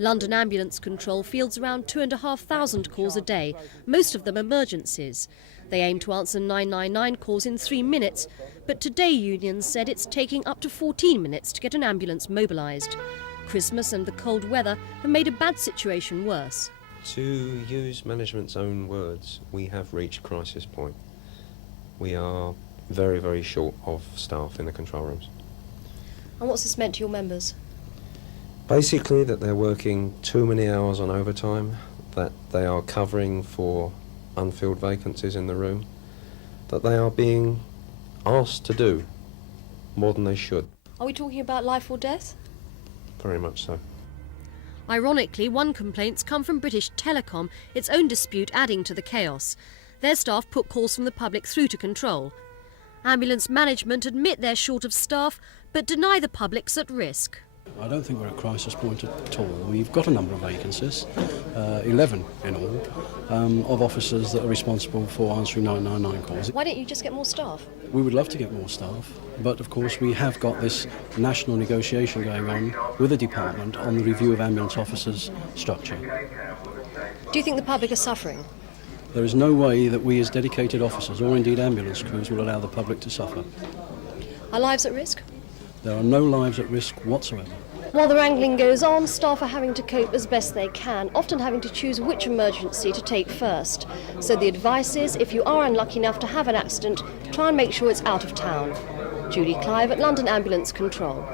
London Ambulance Control fields around 2,500 calls a day, most of them emergencies. They aim to answer 999 calls in 3 minutes, but today unions said it's taking up to 14 minutes to get an ambulance mobilised. Christmas and the cold weather have made a bad situation worse. To use management's own words, we have reached crisis point. We are very, very short of staff in the control rooms. And what's this meant to your members? Basically that they're working too many hours on overtime, that they are covering for unfilled vacancies in the room, that they are being asked to do more than they should. Are we talking about life or death? Very much so. Ironically, one complaint's come from British Telecom, its own dispute adding to the chaos. Their staff put calls from the public through to control. Ambulance management admit they're short of staff, but deny the public's at risk. I don't think we're at a crisis point at all. We've got a number of vacancies, 11 in all, of officers that are responsible for answering 999 calls. Why don't you just get more staff? We would love to get more staff, but of course we have got this national negotiation going on with the department on the review of ambulance officers' structure. Do you think the public are suffering? There is no way that we as dedicated officers, or indeed ambulance crews, will allow the public to suffer. Are lives at risk? There are no lives at risk whatsoever. While the wrangling goes on, staff are having to cope as best they can, often having to choose which emergency to take first. So the advice is, if you are unlucky enough to have an accident, try and make sure it's out of town. Julie Clive at London Ambulance Control.